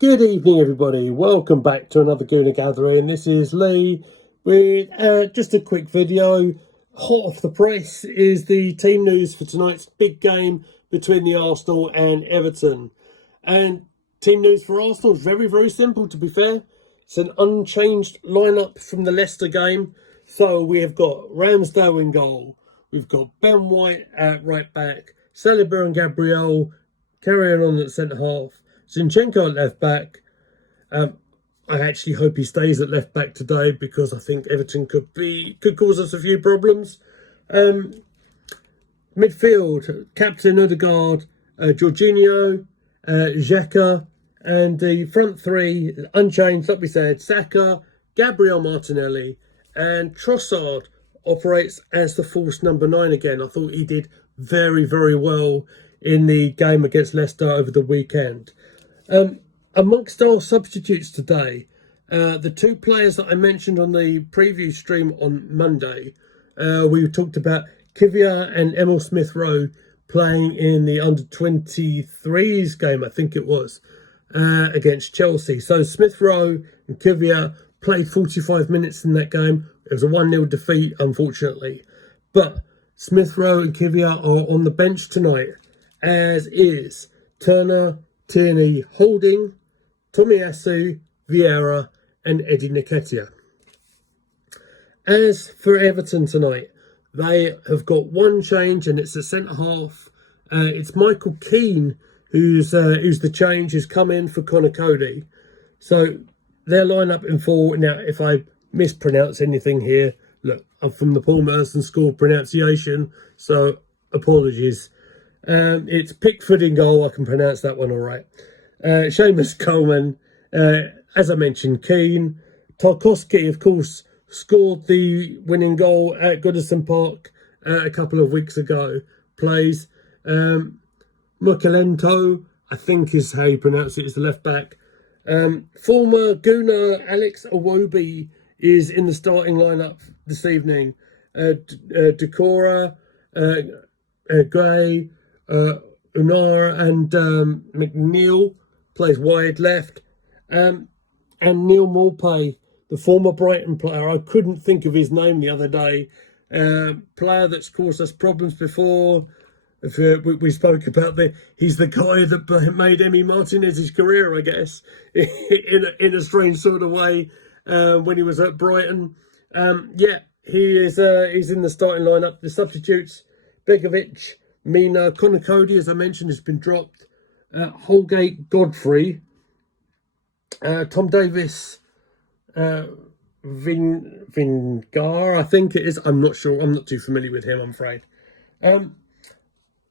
Good evening, everybody. Welcome back to another Gooner Gathering. This is Lee with just a quick video. Hot off the press is the team news for tonight's big game between the Arsenal and Everton. And team news for Arsenal is very, very simple, to be fair. It's an unchanged lineup from the Leicester game. So we have got Ramsdale in goal. We've got Ben White at right back. Saliba and Gabriel carrying on at centre half. Zinchenko at left back. I actually hope he stays at left back today because I think Everton could cause us a few problems. Midfield, Captain Odegaard, Jorginho, Xhaka, and the front three unchanged, like we said, Saka, Gabriel Martinelli, and Trossard operates as the false number 9 again. I thought he did very, very well in the game against Leicester over the weekend. Amongst our substitutes today, the two players that I mentioned on the preview stream on Monday, we talked about Kivia and Emil Smith-Rowe playing in the under-23s game, I think it was, against Chelsea. So Smith-Rowe and Kivia played 45 minutes in that game. It was a 1-0 defeat, unfortunately. But Smith-Rowe and Kivia are on the bench tonight, as is Turner, Tierney, Holding, Tomiyasu, Vieira, and Eddie Nketiah. As for Everton tonight, they have got one change, and it's a centre half. It's Michael Keane who's the change, who's come in for Connor Cody. So their lineup in full. Now, if I mispronounce anything here, look, I'm from the Paul Merson School of Pronunciation, so apologies. It's Pickford in goal. I can pronounce that one all right. Seamus Coleman, as I mentioned, Keane. Tarkowski, of course, scored the winning goal at Goodison Park a couple of weeks ago. Plays. Mukalento, I think is how you pronounce it, is the left back. Former Gooner Alex Iwobi is in the starting lineup this evening. Decorah, Gray, Unara and McNeil plays wide left. And Neil Maupay, the former Brighton player, I couldn't think of his name the other day. Player that's caused us problems before. We spoke about he's the guy that made Emi Martinez's career, I guess, in a strange sort of way when he was at Brighton. He's in the starting lineup. The substitutes, Begovic, Mina, Connor Cody, as I mentioned, has been dropped. Holgate, Godfrey, Tom Davis, Vingar, I think it is. I'm not sure. I'm not too familiar with him, I'm afraid.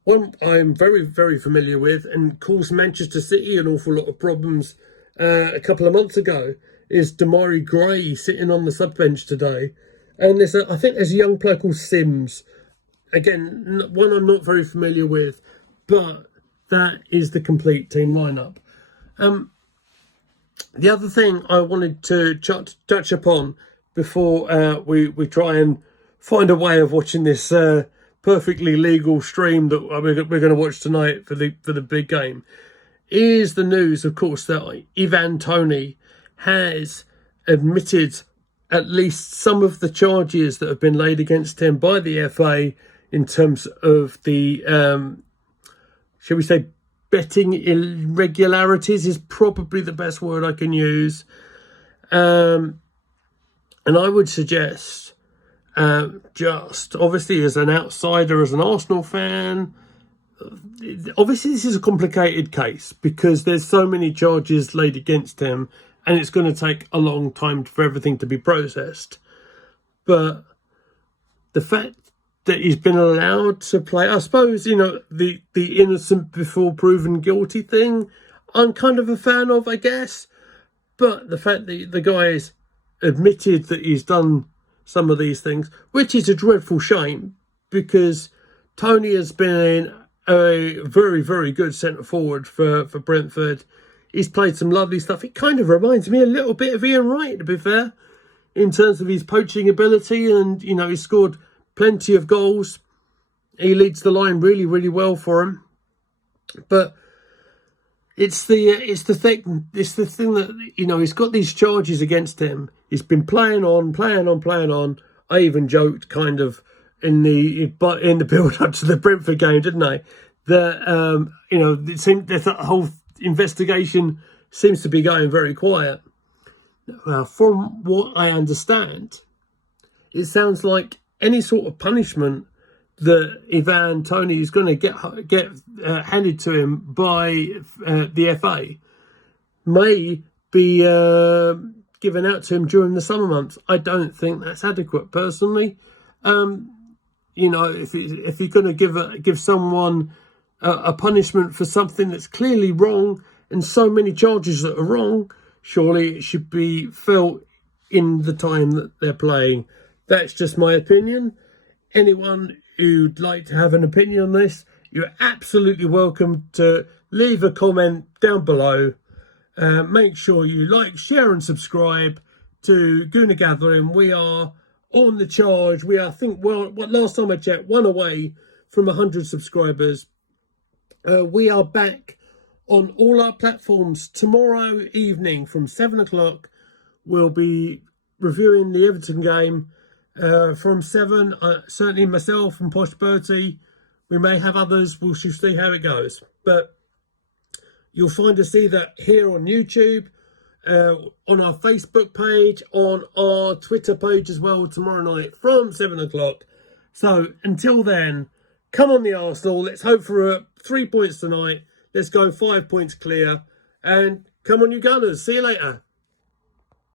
One I'm very, very familiar with and caused Manchester City an awful lot of problems a couple of months ago is Damari Gray sitting on the sub bench today. And I think there's a young player called Sims. Again, one I'm not very familiar with, but that is the complete team lineup. The other thing I wanted to touch upon before we try and find a way of watching this perfectly legal stream that we're going to watch tonight for the big game is the news, of course, that Ivan Toney has admitted at least some of the charges that have been laid against him by the FA in terms of the, shall we say, betting irregularities is probably the best word I can use. And I would suggest, just obviously as an outsider, as an Arsenal fan, obviously this is a complicated case because there's so many charges laid against him and it's going to take a long time for everything to be processed. But the fact that he's been allowed to play, I suppose, the innocent before proven guilty thing, I'm kind of a fan of, I guess. But the fact that the guy's admitted that he's done some of these things, which is a dreadful shame, because Tony has been a very, very good centre-forward for Brentford. He's played some lovely stuff. It kind of reminds me a little bit of Ian Wright, to be fair, in terms of his poaching ability. And, he's scored plenty of goals. He leads the line really, really well for him. But it's the thing that, you know, he's got these charges against him. He's been playing on. I even joked kind of in the build up to the Brentford game, didn't I? That you know, it seemed that the whole investigation seems to be going very quiet. From what I understand, it sounds like any sort of punishment that Ivan Toney is going to get handed to him by the FA may be given out to him during the summer months. I don't think that's adequate, personally. You know, if you're going to give someone a punishment for something that's clearly wrong and so many charges that are wrong, surely it should be felt in the time that they're playing. That's just my opinion. Anyone who'd like to have an opinion on this, you're absolutely welcome to leave a comment down below. Make sure you like, share and subscribe to Gooner Gathering. We are on the charge. We are, I think, well, last time I checked, one away from 100 subscribers. We are back on all our platforms tomorrow evening from 7 o'clock. We'll be reviewing the Everton game from 7. Certainly myself and Posh Bertie. We may have others. We'll see how it goes. But you'll find us either here on YouTube, on our Facebook page, on our Twitter page as well tomorrow night from 7 o'clock. So until then, come on the Arsenal. Let's hope for 3 points tonight. Let's go 5 points clear. And come on, you Gunners. See you later.